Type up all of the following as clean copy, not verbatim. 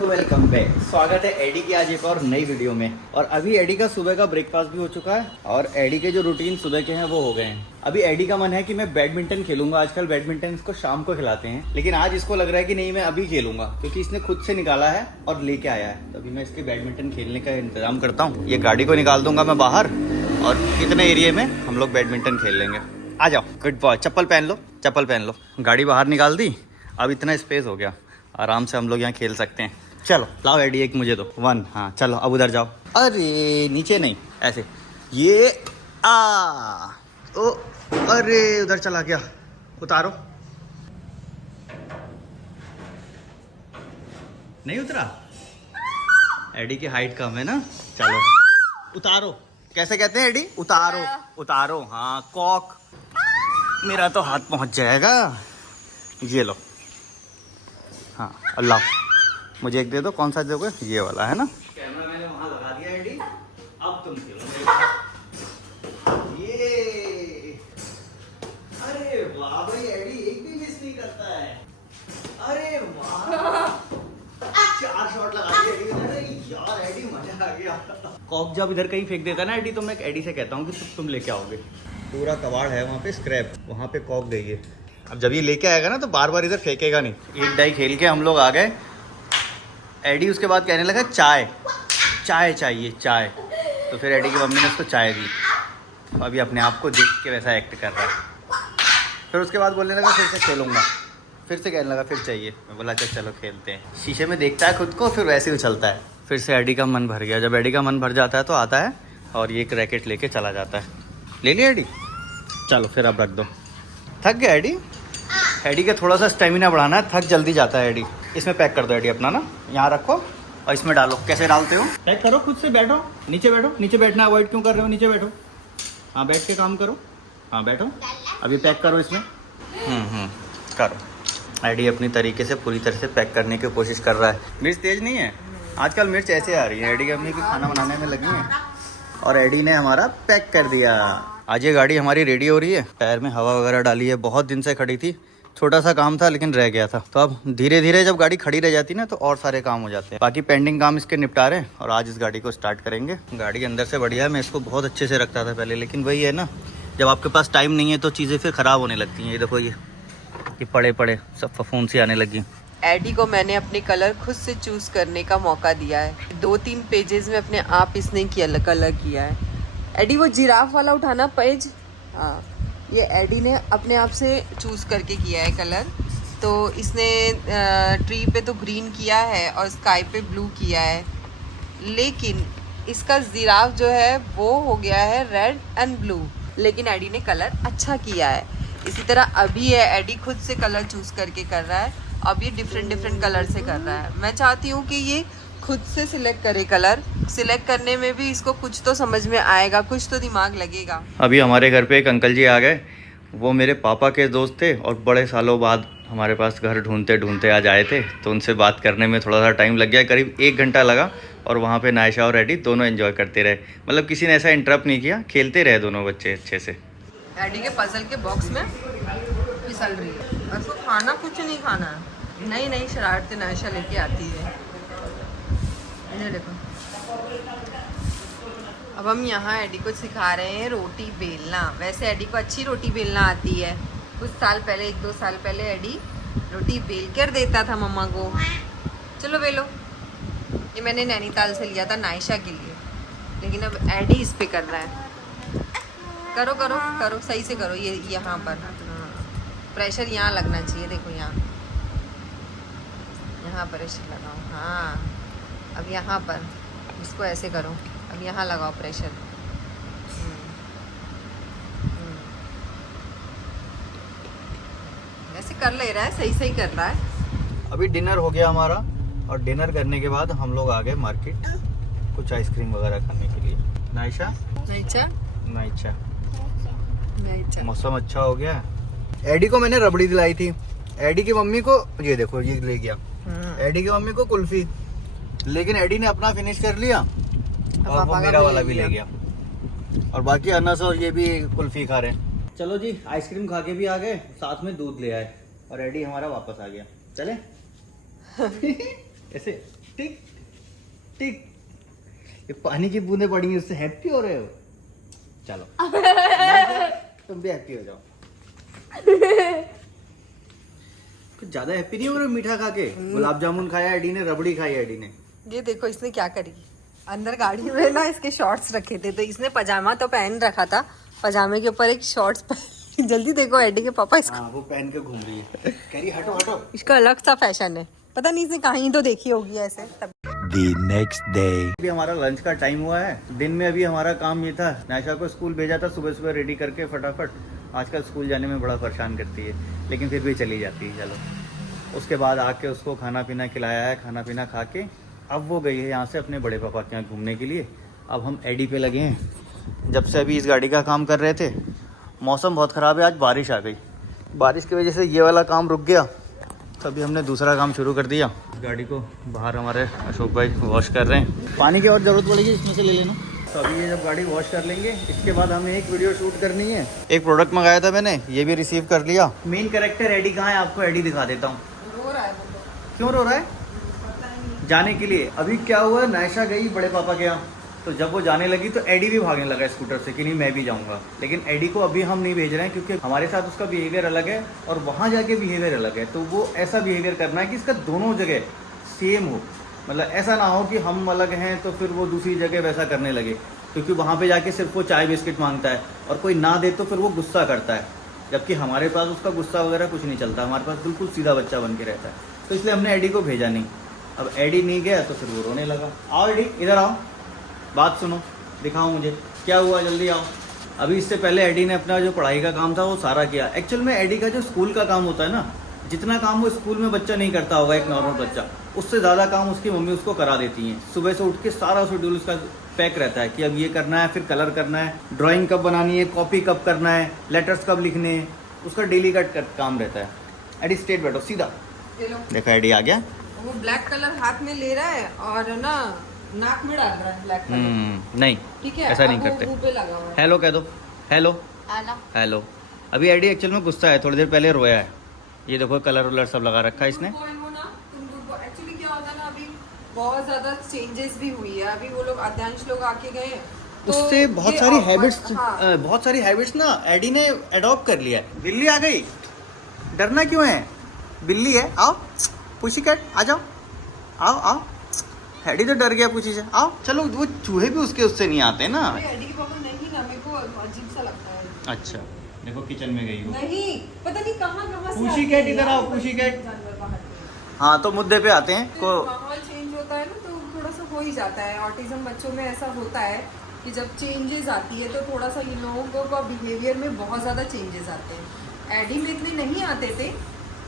Welcome back. स्वागत है AD की आज एक और नई वीडियो में। और अभी एडी का सुबह का ब्रेकफास्ट भी हो चुका है और एडी के जो रूटीन सुबह के हैं वो हो गए हैं। अभी एडी का मन है कि मैं बैडमिंटन खेलूंगा। आजकल बैडमिंटन इसको शाम को खिलाते हैं, लेकिन आज इसको लग रहा है कि नहीं, मैं अभी खेलूंगा क्योंकि इसने खुद से निकाला है और लेके आया है। तो अभी मैं इसके बैडमिंटन खेलने का इंतजाम करता हूँ। ये गाड़ी को निकाल दूंगा मैं बाहर और इतने एरिया में हम लोग बैडमिंटन खेल लेंगे। आ जाओ, गुड बॉय। चप्पल पहन लो, चप्पल पहन लो। गाड़ी बाहर निकाल दी, अब इतना स्पेस हो गया, आराम से हम लोग यहाँ खेल सकते हैं। चलो लाओ एडी, एक मुझे दो। 1, हाँ चलो अब उधर जाओ। अरे नीचे नहीं, ऐसे ये ओ, अरे उधर चला गया। उतारो, नहीं उतरा। एडी की हाइट कम है ना। चलो उतारो। कैसे कहते हैं एडी? उतारो, उतारो। हाँ कॉक। मेरा तो हाथ पहुंच जाएगा। ये लो। हाँ अल्लाह, मुझे एक दे दो। कौन सा दोगे? ये वाला है ना। कैमरा मैंने वहां लगा दिया एडी, अब तुम खेलो मेरे साथ। ये अरे वाह भाई, एडी एक भी मिस नहीं करता है। अरे वाह, 4 शॉट लगा दिए एडी ने। यार एडी, मजा आ गया। कॉक जब इधर कहीं फेंक देता है ना एडी, तो मैं एडी से कहता हूँ कि तुम लेके आओगे। पूरा कबाड़ है वहाँ पे, स्क्रैप, वहाँ पे कॉक देगी। अब जब ये लेके आएगा ना तो बार बार इधर फेंकेगा नहीं। एक डाई खेल के हम लोग आ गए। एडी उसके बाद कहने लगा चाय, चाय चाहिए, चाय। तो फिर एडी की मम्मी ने उसको चाय दी। तो अभी अपने आप को देख के वैसा एक्ट कर रहा है। फिर उसके बाद बोलने लगा फिर से खेलूंगा, फिर से कहने लगा फिर चाहिए। मैं बोला अच्छा चलो खेलते हैं। शीशे में देखता है खुद को, फिर वैसे ही उछलता है। फिर से एडी का मन भर गया। जब एडी का मन भर जाता है तो आता है और ये एक रैकेट लेके चला जाता है। ले लिया एडी? चलो फिर अब रख दो। थक गया एडी? एडी का थोड़ा सा स्टेमिना बढ़ाना है, थक जल्दी जाता है एडी। इसमें पैक कर दो एडी अपना ना, यहाँ रखो और इसमें डालो। कैसे डालते हो? पैक करो खुद से। बैठो, नीचे बैठो। नीचे बैठना अवॉइड क्यों कर रहे हो? नीचे बैठो। हाँ बैठ के काम करो। हाँ बैठो, अभी पैक करो इसमें। करो। एडी अपनी तरीके से पूरी तरह से पैक करने की कोशिश कर रहा है। मिर्च तेज नहीं है आजकल, मिर्च ऐसे आ रही है। एडी की अम्मी की खाना बनाने में लगी है और एडी ने हमारा पैक कर दिया। आज ये गाड़ी हमारी रेडी हो रही है। टायर में हवा वगैरह डाली है, बहुत दिन से खड़ी थी। छोटा सा काम था लेकिन रह गया था। तो अब धीरे धीरे जब गाड़ी खड़ी रह जाती ना तो और सारे काम हो जाते हैं। बाकी पेंडिंग काम इसके निपटारे हैं और आज इस गाड़ी को स्टार्ट करेंगे। गाड़ी अंदर से बढ़िया है। मैं इसको बहुत अच्छे से रखता था पहले, लेकिन वही है ना, जब आपके पास टाइम नहीं है तो चीज़ें फिर ख़राब होने लगती हैं। ये देखो, ये पड़े पड़े सब फफूंद सी आने लगी। एडी को मैंने अपने कलर खुद से चूज करने का मौका दिया है। 2-3 पेजेस में अपने आप इसने कलर किया है। एडी वो जिराफ वाला उठाना पेज, हाँ ये एडी ने अपने आप से चूज करके किया है कलर। तो इसने ट्री पे तो ग्रीन किया है और स्काई पे ब्लू किया है, लेकिन इसका जिराफ जो है वो हो गया है रेड एंड ब्लू। लेकिन एडी ने कलर अच्छा किया है। इसी तरह अभी है एडी खुद से कलर चूज करके कर रहा है। अब ये डिफरेंट कलर से कर रहा है। मैं चाहती हूँ कि ये खुद से सिलेक्ट करे कलर। सिलेक्ट करने में भी इसको कुछ तो समझ में आएगा, कुछ तो दिमाग लगेगा। अभी हमारे घर पे एक अंकल जी आ गए। वो मेरे पापा के दोस्त थे और बड़े सालों बाद हमारे पास घर ढूंढते ढूंढते आज आए थे। तो उनसे बात करने में थोड़ा सा टाइम लग गया, करीब 1 घंटा लगा। और वहाँ पे नायशा और एडी दोनों एंजॉय करते रहे। मतलब किसी ने ऐसा इंटरप्ट नहीं किया, खेलते रहे दोनों बच्चे अच्छे से। एडी के पजल के बॉक्स में फिसल रही है। उसको खाना कुछ नहीं खाना है। नई नई शरारतें नायशा लेके आती है। ये देखो, अब हम यहाँ एडी को सिखा रहे हैं रोटी बेलना। वैसे एडी को अच्छी रोटी बेलना आती है। कुछ साल पहले, 1-2 साल पहले एडी रोटी बेल कर देता था मम्मा को। चलो बेलो। ये मैंने नैनीताल से लिया था नायशा के लिए, लेकिन अब एडी इस पे कर रहा है। करो करो करो, सही से करो। ये यहाँ पर प्रेशर यहाँ लगना चाहिए। देखो यहाँ प्रेशर लगाओ। हाँ अब यहाँ पर इसको ऐसे करो। अब यहाँ लगाओ प्रेशर। ऐसे कर ले रहा है, सही सही कर रहा है। अभी डिनर हो गया हमारा और डिनर करने के बाद हम लोग आ गए मार्केट कुछ आइसक्रीम वगैरह खाने के लिए। नायशा मौसम अच्छा हो गया। एडी को मैंने रबड़ी दिलाई थी। एडी की मम्मी को ये देखो, ये ले गया। एडी की मम्मी को कुल्फी, लेकिन एडी ने अपना फिनिश कर लिया और वो मेरा वाला भी ले गया। और बाकी अनस और ये भी कुल्फी खा रहे हैं। चलो जी, आइसक्रीम खा के भी आ गए, साथ में दूध ले आए और एडी हमारा वापस आ गया। चले ऐसे टिक टिक। ये पानी की बूंदे पड़ी उससे हैप्पी हो रहे हो? चलो तुम भी हैप्पी हो जाओ। कुछ ज्यादा हैप्पी नहीं हो रहे मीठा खा के? गुलाब जामुन खाया एडी ने, रबड़ी खाई एडी ने। ये देखो इसने क्या करी, अंदर गाड़ी में ना इसके शॉर्ट्स रखे थे, तो इसने पजामा तो पहन रखा था, पजामे के ऊपर एक शॉर्ट्स पहन। जल्दी देखो एडी के पापा इसको। हाँ, वो पहन के घूम रही है, कह रही हटो हटो। इसका अलग सा फैशन है, पता नहीं इसने कहीं तो देखी होगी ऐसे तब। The next day. अभी हमारा लंच का टाइम हुआ है। दिन में अभी हमारा काम ये था, नायशा को स्कूल भेजा था सुबह सुबह रेडी करके फटाफट। आजकल स्कूल जाने में बड़ा परेशान करती है, लेकिन फिर भी चली जाती है। चलो, उसके बाद आके उसको खाना पीना खिलाया है, खाना पीना खा के अब वो गई है यहाँ से अपने बड़े पापा के यहाँ घूमने के लिए। अब हम एडी पे लगे हैं। जब से अभी इस गाड़ी का काम कर रहे थे, मौसम बहुत ख़राब है, आज बारिश आ गई। बारिश की वजह से ये वाला काम रुक गया, तभी हमने दूसरा काम शुरू कर दिया। गाड़ी को बाहर हमारे अशोक भाई वॉश कर रहे हैं। पानी की और ज़रूरत पड़ेगी, इसमें से ले लेना। तो अभी ये जब गाड़ी वॉश कर लेंगे, इसके बाद हमें एक वीडियो शूट करनी है। एक प्रोडक्ट मंगाया था मैंने, ये भी रिसीव कर लिया। मेन कैरेक्टर एडी कहाँ है, आपको एडी दिखा देता हूँ। रो रहा है वो तो। क्यों रो रहा है? जाने के लिए। अभी क्या हुआ, नायशा गई बड़े पापा के यहाँ, तो जब वो जाने लगी तो एडी भी भागने लगा स्कूटर से कि नहीं मैं भी जाऊंगा। लेकिन एडी को अभी हम नहीं भेज रहे हैं, क्योंकि हमारे साथ उसका बिहेवियर अलग है और वहाँ जाके बिहेवियर अलग है। तो वो ऐसा बिहेवियर करना है कि इसका दोनों जगह सेम हो, मतलब ऐसा ना हो कि हम अलग हैं तो फिर वो दूसरी जगह वैसा करने लगे। क्योंकि वहाँ पे जाके सिर्फ वो चाय बिस्किट मांगता है और कोई ना दे तो फिर वो गुस्सा करता है, जबकि हमारे पास उसका गुस्सा वगैरह कुछ नहीं चलता। हमारे पास बिल्कुल सीधा बच्चा बन के रहता है। तो इसलिए हमने एडी को भेजा नहीं। अब एडी नहीं गया तो फिर वो रोने लगा। आओ एडी, इधर आओ, बात सुनो, दिखाओ मुझे क्या हुआ, जल्दी आओ। अभी इससे पहले एडी ने अपना जो पढ़ाई का काम था वो सारा किया। एक्चुअल में एडी का जो स्कूल का काम होता है ना, जितना काम वो स्कूल में बच्चा नहीं करता होगा, एक नॉर्मल बच्चा, उससे ज़्यादा काम उसकी मम्मी उसको करा देती हैं। सुबह से उठ के सारा शेड्यूल उसका पैक रहता है कि अब ये करना है, फिर कलर करना है, ड्राइंग कब बनानी है, कॉपी कब करना है, लेटर्स कब लिखने हैं, उसका डेली का काम रहता है। एडी स्ट्रेट बैठो, सीधा। देखा एडी आ गया। वो ब्लैक कलर हाथ में ले रहा है और ना नाक में डाल रहा है ब्लैक कलर। नहीं, ठीक है, ऐसा नहीं अब वो करते। मुंह पे लगा हुआ है। हेलो कह दो, हेलो हेलो। अभी एडी एक्चुअल में गुस्सा है, थोड़ी देर पहले रोया है। ये देखो कलर वलर सब लगा रखा है इसने। एक्चुअली क्या होता है ना, अभी बहुत ज्यादा चेंजेस भी हुई है। अभी वो लोग आद्यांश लोग आके गए हैं, तो उससे बहुत ये सारी awkward- हैबिट्स हाँ। बहुत सारी हैबिट्स ना एडी ने अडॉप्ट कर लिया है। बिल्ली आ गई, डरना क्यों है, बिल्ली है। आओ पुशी कैट, आ जाओ, आओ आओ। एडी तो डर गया पुशी से, आओ चलो। वो चूहे भी उससे नहीं आते ना। एडी के पापा नहीं ना, मेरे को अजीब सा लगता है। अच्छा, देखो किचन में गई वो। नहीं, पता नहीं कहाँ से पुशी आते कैट हैं इधर यार, आओ, पुशी कैट। जानवर बाहर के। हाँ, तो मुद्दे पे आते हैं को। माहौल चेंज होता है ना, तो थोड़ा सा हो ही जाता है। ऑटिज्म बच्चों में ऐसा होता है कि जब चेंजेस आती है तो थोड़ा सा इन लोगों का बिहेवियर में बहुत ज़्यादा चेंजेस आते हैं। एडी में इतने नहीं आते थे,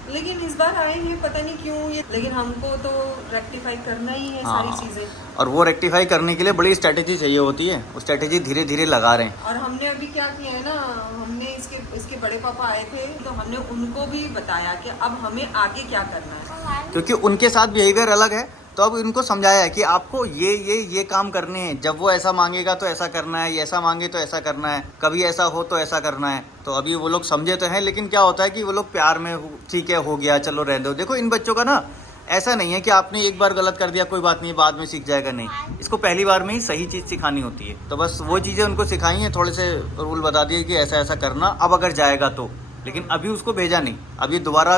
लेकिन इस बार आए हैं, पता नहीं क्यों ये। लेकिन हमको तो रेक्टिफाई करना ही है सारी चीज़ें। और वो रेक्टिफाई करने के लिए बड़ी स्ट्रेटेजी चाहिए होती है। वो स्ट्रेटेजी धीरे धीरे लगा रहे हैं। और हमने अभी क्या किया है ना, हमने इसके बड़े पापा आए थे, तो हमने उनको भी बताया कि अब हमें आगे क्या करना है, क्योंकि उनके साथ बिहेवियर अलग है। तो अब इनको समझाया है कि आपको ये काम करने हैं। जब वो ऐसा मांगेगा तो ऐसा करना है, ये ऐसा मांगे तो ऐसा करना है, कभी ऐसा हो तो ऐसा करना है। तो अभी वो लोग समझे तो हैं, लेकिन क्या होता है कि वो लोग प्यार में ठीक है, हो गया, चलो रहने दो। देखो इन बच्चों का ना ऐसा नहीं है कि आपने एक बार गलत कर दिया कोई बात नहीं, बाद में सीख जाएगा, नहीं। इसको पहली बार में ही सही चीज़ सिखानी होती है। तो बस वो चीज़ें उनको सिखाई हैं, थोड़े से रूल बता दिए कि ऐसा ऐसा करना, अब अगर जाएगा तो। लेकिन अभी उसको भेजा नहीं। अभी दोबारा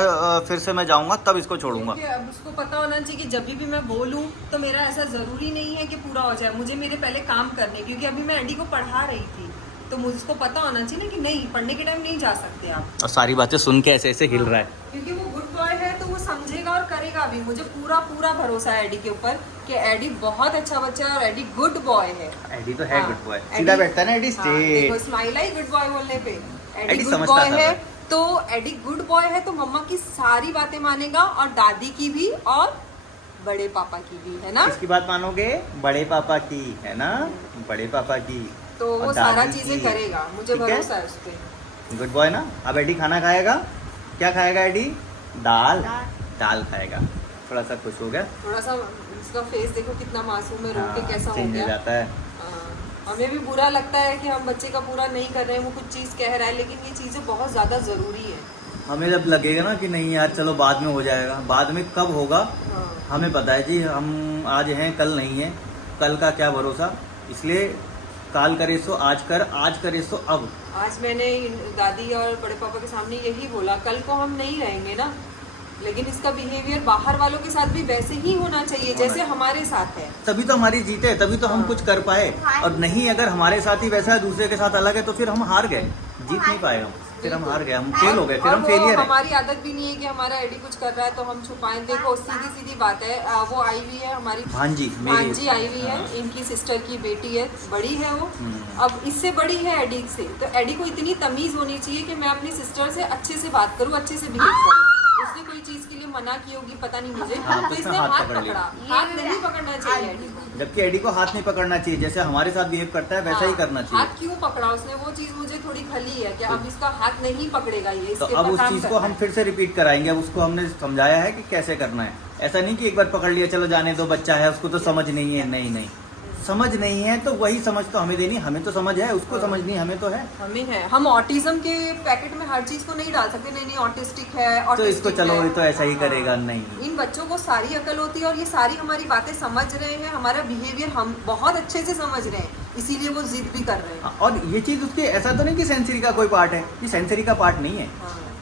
फिर से मैं जाऊंगा तब इसको छोड़ूंगा। क्योंकि अब उसको पता होना चाहिए कि जब भी मैं बोलूं तो मेरा ऐसा ज़रूरी नहीं है कि पूरा हो जाए, मुझे मेरे पहले काम करने। क्योंकि अभी मैं एडी को पढ़ा रही थी, तो मुझको पता होना चाहिए ना कि नहीं, पढ़ने के टाइम नहीं जा सकते आप। और सारी बातें सुन के ऐसे ऐसे हिल रहा है, क्योंकि वो गुड बॉय है तो वो समझेगा और करेगा भी। मुझे पूरा पूरा भरोसा है एडी के ऊपर कि एडी बहुत अच्छा बच्चा है और एडी गुड बॉय है। एडी तो है हाँ, गुड बॉय, एडी- सीधा बैठता है ना एडी, हाँ, देखो स्ट्रेट। स्माइल आई गुड बॉय बोलने पे। एडी एडी गुड समझता बॉय था है, मैं। तो एडी गुड बॉय है तो मम्मा की सारी बातें मानेगा, और दादी की भी और बड़े पापा की भी, है ना। किसकी बात मानोगे? बड़े पापा की, है ना, बड़े पापा की। तो और वो सारा दादी चीजें की। करेगा, मुझे ठीक है? भरोसा है उस पे। गुड बॉय ना। अब एडी खाना खाएगा, क्या खाएगा एडी? दाल, दाल खाएगा। थोड़ा सा खुश हो गया, थोड़ा सा इसका फेस देखो कितना मासूम है, रो के कैसा हो चेंज हो गया। जाता है। हमें भी बुरा लगता है कि हम बच्चे का पूरा नहीं कर रहे हैं, वो कुछ चीज़ कह रहा है, लेकिन ये चीज़ें बहुत ज़्यादा ज़रूरी है। हमें जब लगेगा ना कि नहीं यार चलो बाद में हो जाएगा, बाद में कब होगा हमें पता है जी, हम आज हैं कल नहीं है, कल का क्या भरोसा, इसलिए काल करे सो आज कर, आज करे सो अब। आज मैंने दादी और बड़े पापा के सामने यही बोला, कल को हम नहीं रहेंगे ना, लेकिन इसका बिहेवियर बाहर वालों के साथ भी वैसे ही होना चाहिए जैसे हमारे साथ है। तभी तो हमारी जीत है, तभी तो हम कुछ कर पाए। और नहीं, अगर हमारे साथ ही वैसा है, दूसरे के साथ अलग है, तो फिर हम हार गए, जीत नहीं पाए हम, फिर हम हार गए, हम फेल हो गए, फिर हम फेलियर है। हमारी आदत भी नहीं है कि हमारा एडी कुछ कर रहा है तो हम छुपाएं। देखो सीधी सीधी बात है, वो आई हुई है हमारी भांजी आई हुई है, इनकी सिस्टर की बेटी है, बड़ी है वो, अब इससे बड़ी है एडी से, तो एडी को इतनी तमीज होनी चाहिए कि मैं अपनी सिस्टर से अच्छे से बात करूँ, अच्छे से बिहेव करूँ। उसने कोई चीज के लिए मना की होगी पता नहीं मुझे, तो इसने हाथ पकड़ा, हाथ नहीं पकड़ना चाहिए एडी को, जबकि एडी को हाथ नहीं पकड़ना चाहिए, जैसे हमारे साथ बिहेव करता है वैसा ही करना चाहिए। हाथ क्यों पकड़ा उसने, वो चीज मुझे थोड़ी खली है कि अब इसका हाथ नहीं पकड़ेगा ये, तो अब उस चीज को हम फिर से रिपीट कराएंगे। अब उसको हमने समझाया है कि कैसे करना है, ऐसा नहीं कि एक बार पकड़ लिया चलो जाने दो, बच्चा है उसको तो समझ नहीं है, नहीं, समझ नहीं है तो वही समझ तो हमें देनी, हमें तो समझ है, उसको समझ नहीं, हमें तो है, हमें है। हम ऑटिज्म के पैकेट में हर चीज को नहीं डाल सकते, नहीं ऑटिस्टिक है तो इसको चलो ये तो ऐसा ही करेगा, नहीं। इन बच्चों को सारी अकल होती है और ये सारी हमारी बातें समझ रहे हैं, हमारा बिहेवियर हम बहुत अच्छे से समझ रहे हैं, इसीलिए वो जिद भी कर रहे हैं। और ये चीज उसकी ऐसा तो नहीं कि सेंसरी का कोई पार्ट है, ये सेंसरी का पार्ट नहीं है,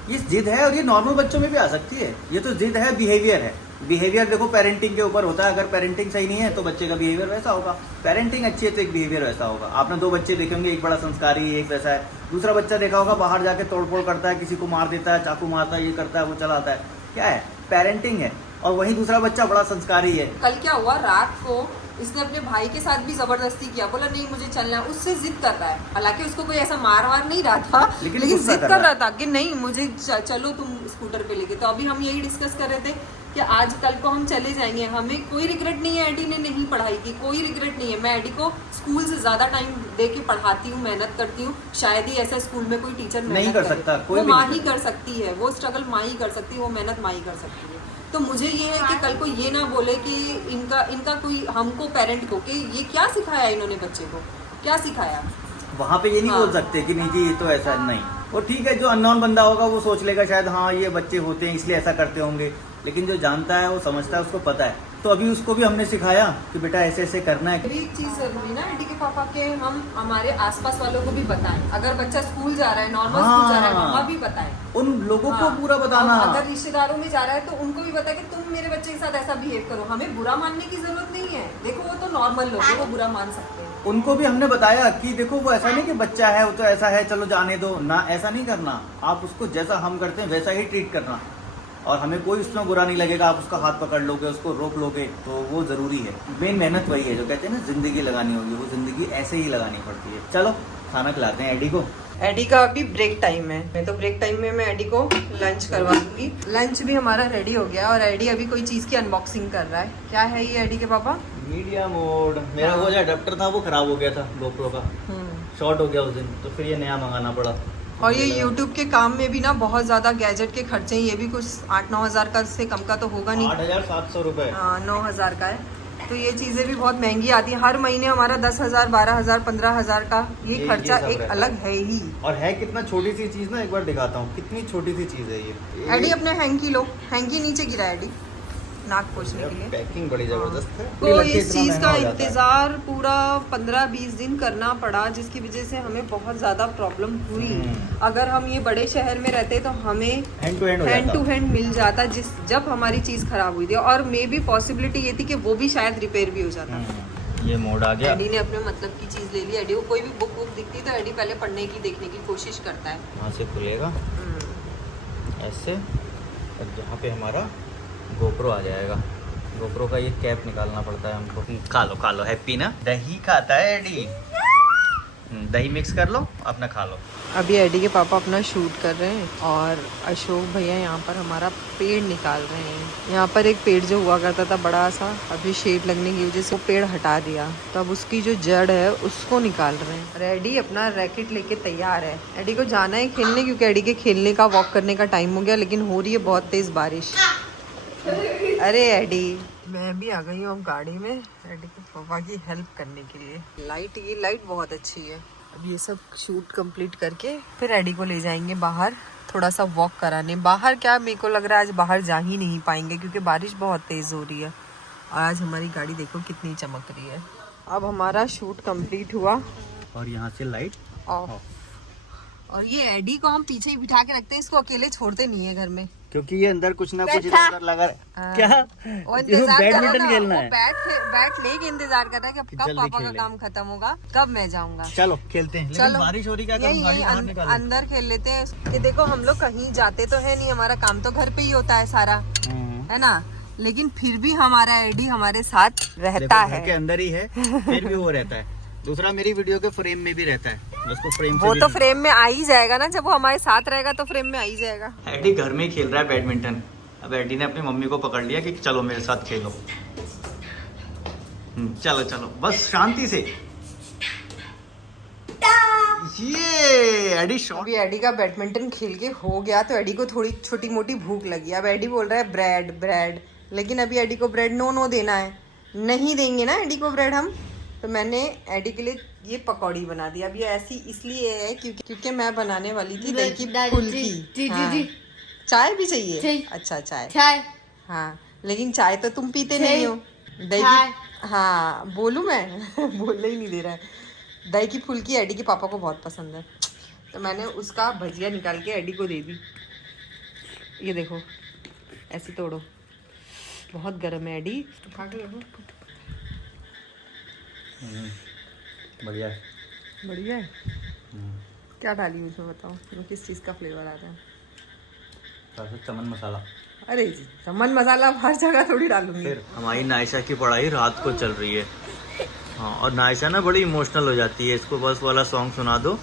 ये जिद है, और ये नॉर्मल बच्चों में भी आ सकती है। ये तो जिद है, बिहेवियर है। बिहेवियर देखो पेरेंटिंग के ऊपर होता है, अगर पेरेंटिंग सही नहीं है तो बच्चे का बिहेवियर वैसा होगा, पेरेंटिंग अच्छी है तो एक बिहेवियर वैसा होगा। आपने दो बच्चे देखे होंगे, एक बड़ा संस्कारी है, एक वैसा है। दूसरा बच्चा देखा होगा बाहर जाके तोड़फोड़ करता है, किसी को मार देता है, चाकू मारता है, ये करता है, वो चलाता है, क्या है, पेरेंटिंग है। और वहीं दूसरा बच्चा बड़ा संस्कारी है। कल क्या हुआ, रात को इसने अपने भाई के साथ भी जबरदस्ती किया, बोला नहीं मुझे चलना है, उससे जिद कर रहा है, हालांकि उसको कोई ऐसा मार वार नहीं रहा था, लेकिन जिद कर रहा था कि नहीं मुझे चलो तुम स्कूटर पे लेके। तो अभी हम यही डिस्कस कर रहे थे कि आज कल को हम चले जाएंगे, हमें कोई रिग्रेट नहीं है, एडी ने नहीं पढ़ाई की, कोई रिग्रेट नहीं है। मैं एडी को स्कूल से ज्यादा टाइम दे के पढ़ाती हूँ, मेहनत करती हूँ, शायद ही ऐसा स्कूल में कोई टीचर नहीं कर सकता, वो माँ ही कर सकती है, वो स्ट्रगल माँ ही कर सकती है, वो मेहनत माँ ही कर सकती है। तो मुझे ये है कि कल को ये ना बोले कि इनका कोई हमको पेरेंट को कि ये क्या सिखाया इन्होंने बच्चे को, क्या सिखाया। वहाँ पे ये नहीं बोल सकते कि नहीं जी ये तो ऐसा नहीं, वो ठीक है, जो अननोन बंदा होगा वो सोच लेगा शायद हाँ ये बच्चे होते हैं इसलिए ऐसा करते होंगे, लेकिन जो जानता है वो समझता है, उसको पता है। तो अभी उसको भी हमने सिखाया कि बेटा ऐसे ऐसे करना है। एक चीज जरूरी ना एडी के पापा के, हम हमारे आसपास वालों को भी बताएं, अगर बच्चा स्कूल जा रहा है, नॉर्मल स्कूल जा रहा है, वहाँ भी बताएं, उन लोगों को पूरा बताना। अगर रिश्तेदारों में जा रहा है तो उनको भी बताए कि तुम मेरे बच्चे के साथ ऐसा बिहेव करो, हमें बुरा मानने की जरूरत नहीं है। देखो वो तो नॉर्मल लोग है, वो बुरा मान सकते हैं। उनको भी हमने बताया कि देखो वो ऐसा नहीं कि बच्चा है वो तो ऐसा है चलो जाने दो ना, ऐसा नहीं करना, आप उसको जैसा हम करते हैं वैसा ही ट्रीट करना, और हमें कोई उसमें बुरा नहीं लगेगा। आप उसका हाथ पकड़ लोगे, उसको रोक लोगे, तो वो जरूरी है। मेन मेहनत वही है, जो कहते हैं ना जिंदगी लगानी होगी, वो जिंदगी ऐसे ही लगानी पड़ती है। चलो खाना खिलाते हैं एडी को। एडी का अभी ब्रेक टाइम है, मैं तो ब्रेक टाइम में मैं एडी को लंच करवा दूंगी। लंच भी हमारा रेडी हो गया और एडी अभी कोई चीज की अनबॉक्सिंग कर रहा है। क्या है ये एडी के पापा? Media mode. मेरा वो जो अडेप्टर था वो खराब हो गया था, GoPro का शॉर्ट हो गया उस दिन, तो फिर ये नया मंगाना पड़ा। और ये YouTube के काम में भी ना बहुत ज्यादा गैजेट के खर्चे हैं, ये भी कुछ 8-9 हज़ार का से कम का तो होगा नहीं, 8,700 रुपए। 9,000 का है। तो ये चीजें भी बहुत महंगी आती हैं, हर महीने हमारा 10,000, 12,000, 15,000 का ये खर्चा एक अलग है ही। और है कितना छोटी सी चीज ना, एक बार दिखाता हूँ कितनी छोटी सी चीज है ये। एडी अपने हैंकी लो, हैंकी नीचे गिरा है एडी नाक पोछने के लिए। पैकिंग बड़ी जबरदस्त है। तो इस चीज का इंतजार पूरा 15-20 दिन करना पड़ा, जिसकी वजह से हमें बहुत ज्यादा प्रॉब्लम हुई। अगर हम ये बड़े शहर में रहते तो हमें हैंड टू हैंड मिल जाता जब हमारी चीज खराब हुई थी, और मे भी पॉसिबिलिटी ये थी कि वो भी शायद रिपेयर भी हो जाता। ये मोड आ गया। एडी ने अपने मतलब की चीज ले ली। एडी को कोई भी बुक दिखती तो एडी पहले पढ़ने की देखने की कोशिश करता है। वहाँ से खुलेगा ऐसे, और जहाँ पे हमारा GoPro आ जाएगा। GoPro का ये कैप निकालना पड़ता है हमको। खा लो हैप्पी ना, दही खाता है एडी, दही मिक्स कर लो अपना खा लो। अभी एडी के पापा अपना शूट कर रहे हैं और अशोक भैया यहाँ पर हमारा पेड़ निकाल रहे हैं। यहाँ पर एक पेड़ जो हुआ करता था बड़ा सा, अभी शेड लगने की वजह से वो पेड़ हटा दिया, तो अब उसकी जो जड़ है उसको निकाल रहे हैं। और एडी अपना रैकेट लेके तैयार है। एडी को जाना है खेलने, क्योंकि एडी के खेलने का वॉक करने का टाइम हो गया, लेकिन हो रही है बहुत तेज बारिश। अरे एडी, मैं भी आ गई हूँ अब गाड़ी में एडी के पापा की हेल्प करने के लिए। ये लाइट बहुत अच्छी है, अब ये सब शूट कंप्लीट करके फिर एडी को ले जाएंगे बाहर थोड़ा सा वॉक कराने। बाहर क्या, मेरे को लग रहा है आज बाहर जा ही नहीं पाएंगे क्योंकि बारिश बहुत तेज हो रही है। और आज हमारी गाड़ी देखो कितनी चमक रही है। अब हमारा शूट कंप्लीट हुआ और यहाँ से लाइट ऑफ। और ये एडी को हम पीछे ही बिठा के रखते हैं, इसको अकेले छोड़ते नहीं है घर में क्योंकि ये अंदर कुछ ना कुछ बैठा। इधर लगा क्या वो इंतजार कर रहा बैडमिंटन ना, खेलना वो है। बैठने के इंतजार कर रहा है कि कब जल्दी पापा का खेलें। काम खत्म होगा, कब मैं जाऊंगा। चलो खेलते हैं, लेकिन चलो बारिश हो रही, क्या करूं, यही गाड़ी बाहर यही निकालूं? अंदर खेल लेते हैं कि देखो हम लोग कहीं जाते तो है नहीं, हमारा काम तो घर पे ही होता है सारा, है ना। लेकिन फिर भी हमारा एडी हमारे साथ रहता देखो, घर है। के अंदर ही है फिर भी वो रहता है। दूसरा मेरी वीडियो के फ्रेम में भी रहता है, उसको फ्रेम से वो भी तो फ्रेम में आ ही जाएगा ना, जब वो हमारे साथ रहेगा तो फ्रेम में आ ही जाएगा। एडी घर में ही खेल रहा है बैडमिंटन। अब एडी ने अपनी मम्मी को पकड़ लिया कि चलो मेरे साथ खेलो। चलो चलो बस शांति से। ये एडी शॉट। अभी एडी का बैडमिंटन खेल के हो गया तो एडी को थोड़ी छोटी मोटी भूख लगी। अब एडी बोल रहा है ब्रेड ब्रेड, लेकिन अभी एडी को ब्रेड नो देना है, नहीं देंगे ना एडी को ब्रेड हम। तो मैंने एडी के लिए ये पकौड़ी बना दी। अब ये ऐसी इसलिए है क्योंकि मैं बनाने वाली थी दही की फुल्की। हाँ। चाय भी चाहिए? अच्छा चाय। हाँ, लेकिन चाय तो तुम पीते नहीं हो। दही की, हाँ बोलूँ मैं बोलने ही नहीं दे रहा है। दही की फुल्की एडी के पापा को बहुत पसंद है, तो मैंने उसका भजिया निकाल के एडी को दे दी। ये देखो ऐसे तोड़ो, बहुत गर्म है एडी, तो खा के देखो। बढ़िया है। बढ़िया है। क्या डाली हूँ उसमें बताओ, तुम्हें किस चीज़ का फ्लेवर आता है? चमन मसाला। अरे जी, चमन मसाला हर जगह थोड़ी डालूंगी। फिर हमारी नायशा की पढ़ाई रात को चल रही है। हाँ, और नायशा ना बड़ी इमोशनल हो जाती है, इसको बस वाला सॉन्ग सुना दो,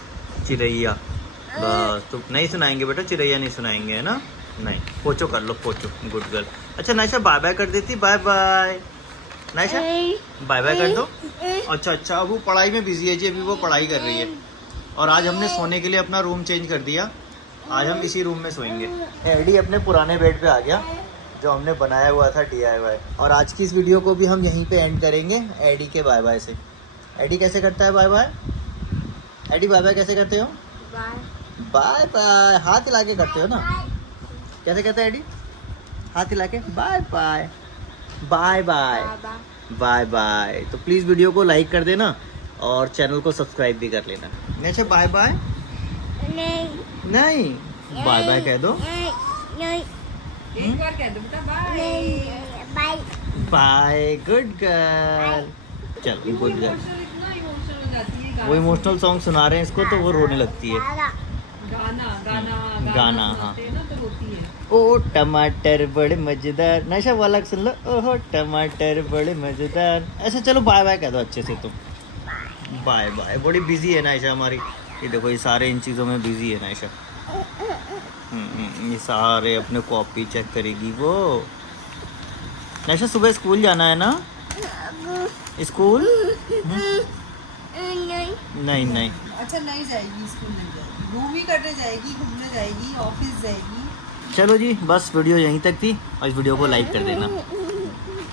चिरैया। बस तो नहीं सुनाएंगे बेटा, चिरैया नहीं सुनाएंगे, है ना। नहीं, पोचो कर लो, पोचो, गुड गर्ल। अच्छा नायशा बाय बाय कर देती, bye bye. Naisha bye bye कर दो। अच्छा अच्छा, अब वो पढ़ाई में बिजी है जी, अभी वो पढ़ाई कर रही है। और आज हमने सोने के लिए अपना रूम चेंज कर दिया, आज हम इसी रूम में सोएंगे। एडी अपने पुराने बेड पे आ गया जो हमने बनाया हुआ था DIY। और आज की इस वीडियो को भी हम यहीं पे एंड करेंगे एडी के बाय बाय से। एडी कैसे करता है bye bye? Eddie bye bye कैसे करते हो? बाय बाय हाथ हिला के करते हो ना। कैसे कहते हैं एडी? हाथ हिला के bye bye bye bye bye bye. तो प्लीज़ वीडियो को लाइक कर देना और चैनल को सब्सक्राइब भी कर लेना। अच्छा बाय बाय नहीं, बाय बाय कह दो। एक बार कह दो बेटा बाय। Bye good girl. चल गुड गर्ल। इतना इमोशनल हो जाती है। वो इमोशनल सॉन्ग सुना रहे हैं इसको तो वो रोने लगती है। गाना हाँ। तो रोती है। ओ टमाटर बड़े मजेदार। नायशा वो अलग सुन लो, ओहो टमाटर बड़े मजेदार। ऐसे चलो बाय बाय कह दो अच्छे से तुम। Bye bye. बड़ी बिजी है नायशा हमारी, ये देखो ये सारे इन चीज़ों में बिजी है नायशा। ये सारे अपने कॉपी चेक करेगी वो। नायशा सुबह स्कूल जाना है ना? स्कूल नहीं नहीं। अच्छा नहीं जाएगी, स्कूल नहीं जाएगी, घूम ही करने जाएगी, घूमने जाएगी, ऑफिस जाएगी। चलो जी बस वीडियो यहीं तक थी, और इस वीडियो को लाइक कर देना।